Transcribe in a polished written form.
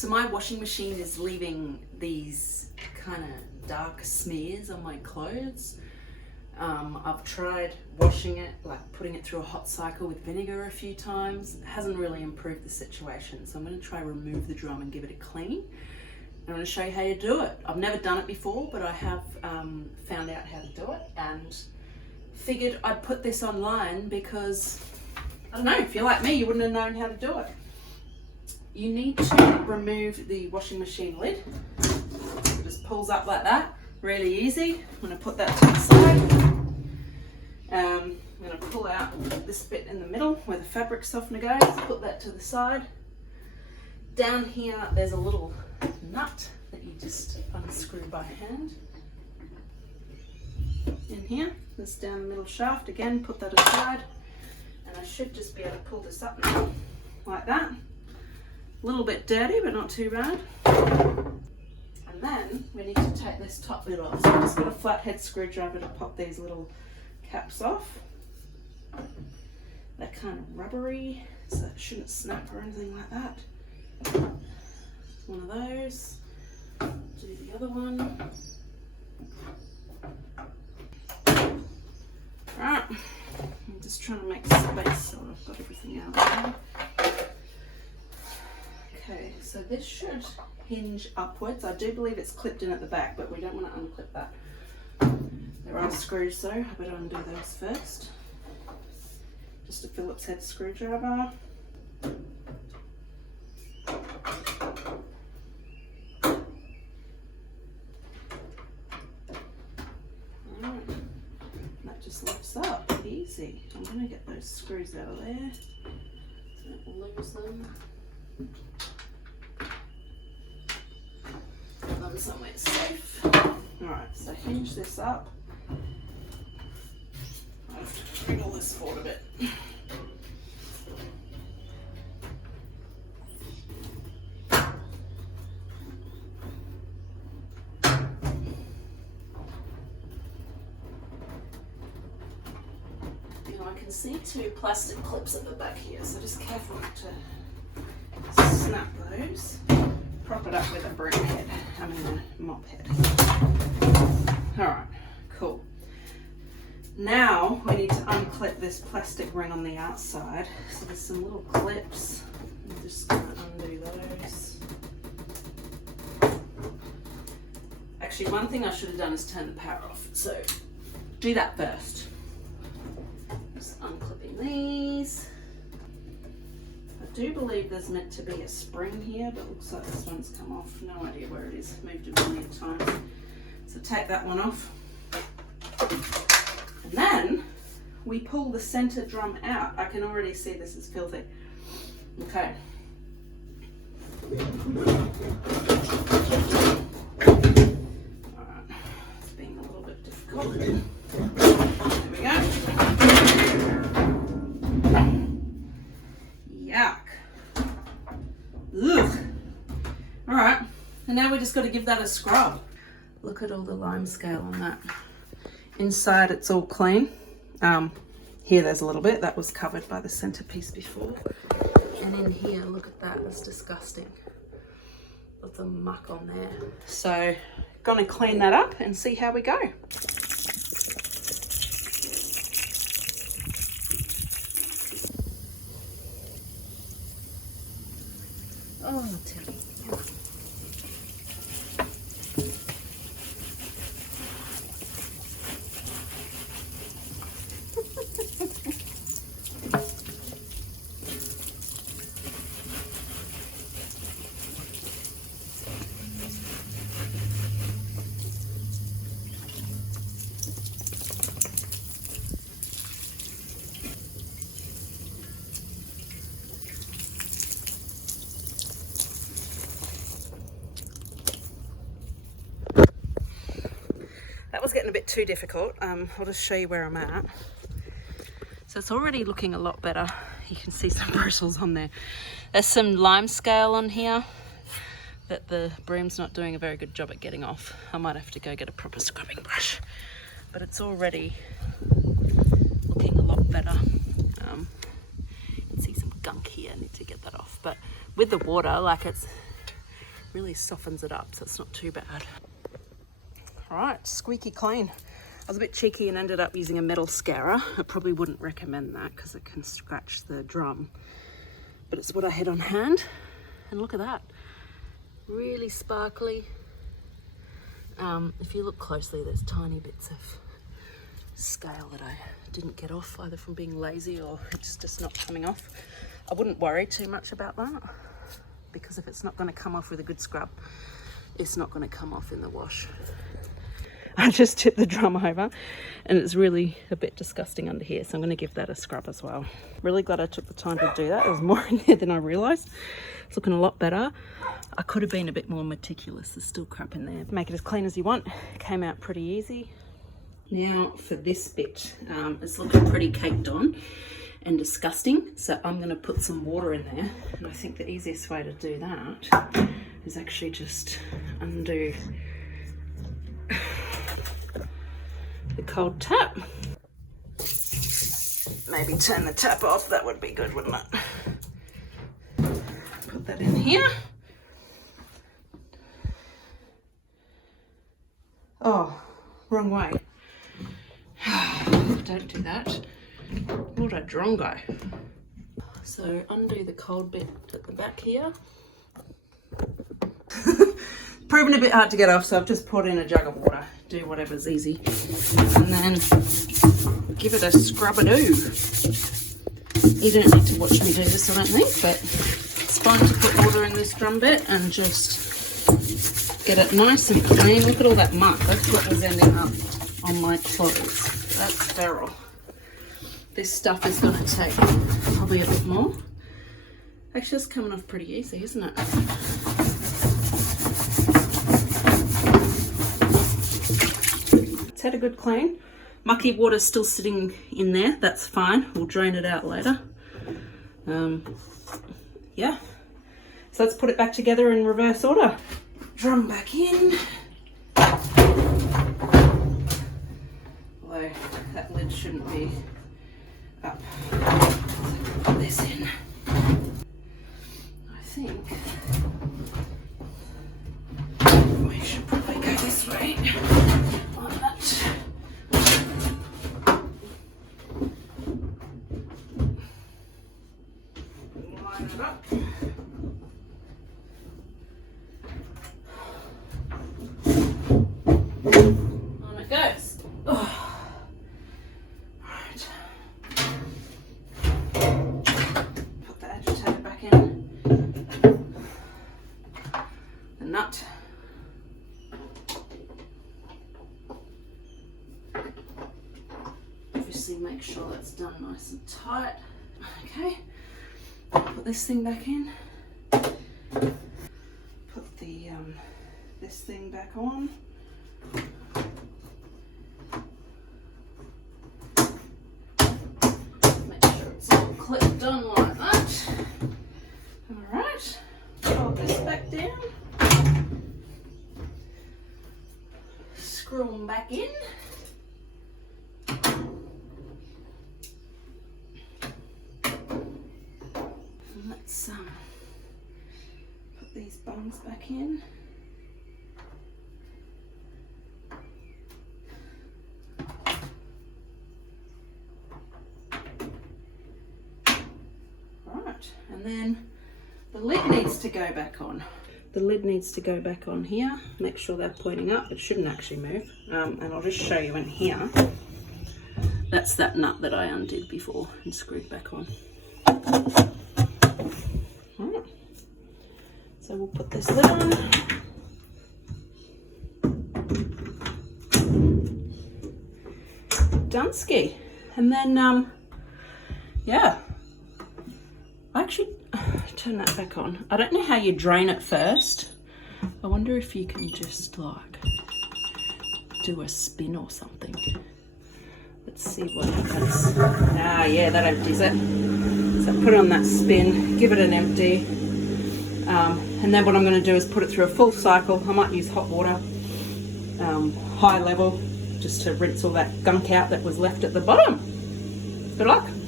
So my washing machine is leaving these kind of dark smears on my clothes. I've tried washing it, like putting it through a hot cycle with vinegar a few times. It hasn't really improved the situation. So I'm going to try remove the drum and give it a clean. I'm going to show you how to do it. I've never done it before, but I have found out how to do it and figured I'd put this online because, I don't know, if you're like me, you wouldn't have known how to do it. You need to remove the washing machine lid. It just pulls up like that, really easy. I'm going to put that to the side. I'm going to pull out this bit in the middle where the fabric softener goes, put that to the side. Down here there's a little nut that you just unscrew by hand. In here, this down the middle shaft, again put that aside, and I should just be able to pull this up now, like that. A little bit dirty, but not too bad. And then we need to take this top bit off. So I've just got a flathead screwdriver to pop these little caps off. They're kind of rubbery, so it shouldn't snap or anything like that. One of those. Do the other one. Right, I'm just trying to make space so I've got everything out there. Okay, so this should hinge upwards. I do believe it's clipped in at the back, but we don't want to unclip that. There are screws though, I better undo those first. Just a Phillips head screwdriver. Alright, that just lifts up, easy. I'm going to get those screws out of there, so don't lose them. Put them somewhere safe. Alright, so hinge this up. I have to wriggle this forward a bit. Now I can see two plastic clips at the back here, so just careful not to snap those. Prop it up with a broom head, a mop head. Alright, cool. Now we need to unclip this plastic ring on the outside. So there's some little clips. I'm just going to undo those. Actually, one thing I should have done is turn the power off. So do that first. Just unclipping these. I do believe there's meant to be a spring here, but it looks like this one's come off. No idea where it is. Moved it a million times. So take that one off. And then we pull the center drum out. I can already see this is filthy. Okay. Alright, it's being a little bit difficult. There we go. Yuck. Ugh. Alright, and now we just got to give that a scrub. Look at all the Limescale on that. Inside it's all clean. Here there's a little bit that was covered by the centerpiece before. And in here, look at that, that's disgusting. Lots of muck on there. So, gonna clean that up and see how we go. Oh, Tilly. That was getting a bit too difficult. I'll just show you where I'm at. So it's already looking a lot better. You can see some bristles on there. There's some Limescale on here that the broom's not doing a very good job at getting off. I might have to go get a proper scrubbing brush. But it's already looking a lot better. You can see some gunk here. I need to get that off. But with the water, like really softens it up, so it's not too bad. All right, squeaky clean. I was a bit cheeky and ended up using a metal scourer. I probably wouldn't recommend that because it can scratch the drum, but it's what I had on hand. And look at that, really sparkly. If you look closely, there's tiny bits of scale that I didn't get off, either from being lazy or it's just not coming off. I wouldn't worry too much about that, because if it's not going to come off with a good scrub, it's not going to come off in the wash. I just tipped the drum over and it's really a bit disgusting under here, so I'm going to give that a scrub as well. Really glad I took the time to do that. There was more in there than I realised. It's looking a lot better. I could have been a bit more meticulous. There's still crap in there. Make it as clean as you want. It came out pretty easy. Now for this bit, it's looking pretty caked on and disgusting, so I'm going to put some water in there, and I think the easiest way to do that is actually just undo the cold tap. Maybe turn the tap off, that would be good, wouldn't it? Put that in here. Oh, wrong way. Don't do that. What a drongo. So undo the cold bit at the back here. Proven a bit hard to get off, so I've just poured in a jug of water. Do whatever's easy. And then give it a scrub-a-doo. You don't need to watch me do this, I don't think, but it's fine to put water in this drum bit and just get it nice and clean. Look at all that muck. That's what was ending up on my clothes. That's feral. This stuff is going to take probably a bit more. Actually, it's coming off pretty easy, isn't it? It's had a good clean. Mucky water's still sitting in there. That's fine. We'll drain it out later. Yeah. So let's put it back together in reverse order. Drum back in. Although that lid shouldn't be up. Put this in. I think we should probably go this way on that. Line it up. On it goes. Oh. Nut. Obviously make sure that's done nice and tight. Okay, put this thing back in. Put the this thing back on. Make sure it's all clipped on like that. Alright, fold this back down. Screw them back in. And let's put these bungs back in. Right, and then the lid needs to go back on. The lid needs to go back on here. Make sure they're pointing up. It shouldn't actually move. And I'll just show you in here. That's that nut that I undid before and screwed back on. Alright. So we'll put this lid on. Dunsky. And then, yeah. I actually turn that back on. I don't know how you drain it first. I wonder if you can just like do a spin or something. Let's see what happens. Ah, yeah, that empties it. So put it on that spin, give it an empty. And then what I'm going to do is put it through a full cycle. I might use hot water, high level, just to rinse all that gunk out that was left at the bottom. Good luck.